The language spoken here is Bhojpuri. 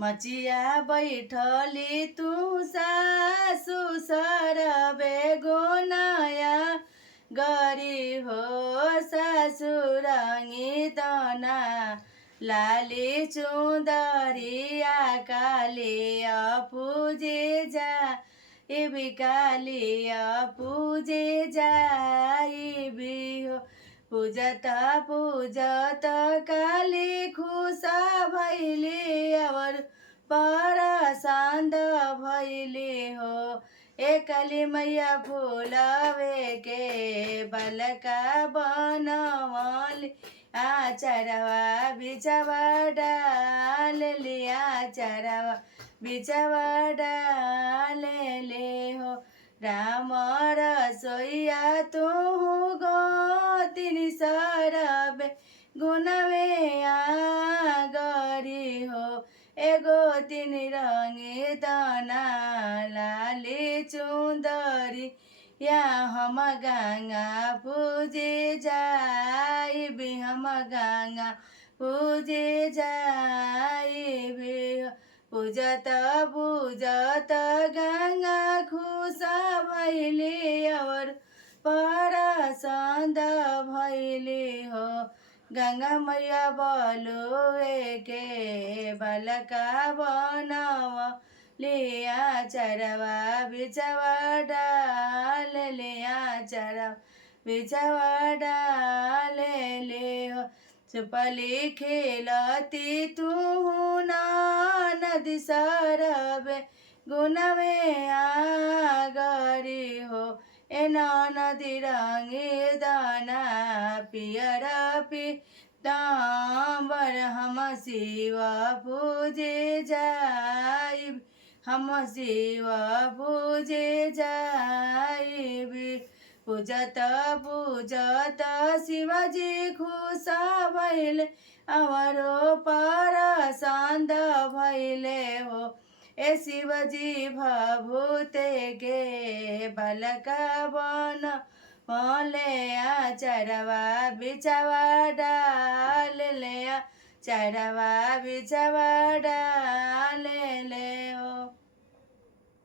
मचिया बैठली तू सासु सरबे गोनाया गरी हो सासु रङ्गी तना लाली चुन्दरिया काली पूजे जा काली पूजे जाइबी हो पूजत काली खुसा भैली और परसान्द भैली हो ए काली मैया फूलवे के बलका बनवली आचरवा बिचवा डाल लिया आचरवा बिचवा डाल ले हो राम रसोइया तू गोतिनी सरबे गुणवे गरी हो एगो तीन रंगे तना लाली चुन्दरी या हम गंगा पूजे जाइबी हम गंगा पूजे जाइबी पूजत गंगा खुशा भैली और परसंद भैली हो गंगा मैया बलुए के बलका बनव लिया चरवा बिचवा डाल लिया चरवा बिचवा डाल ले हो सुपली खेलती तू नदी सरबे गुणवे गरी हो ए नदी रंगे दाना पियर पीताम्बर हम शिव पूजे जाइब हम शिव पूजे जाइबी पूजत शिवजी खुशा भैले अवरो परसंद भैले हो ए शिवजी भभूते के बलका बन मले आचरवा बिचवा डाल ले चरवा बिचवा डाल ले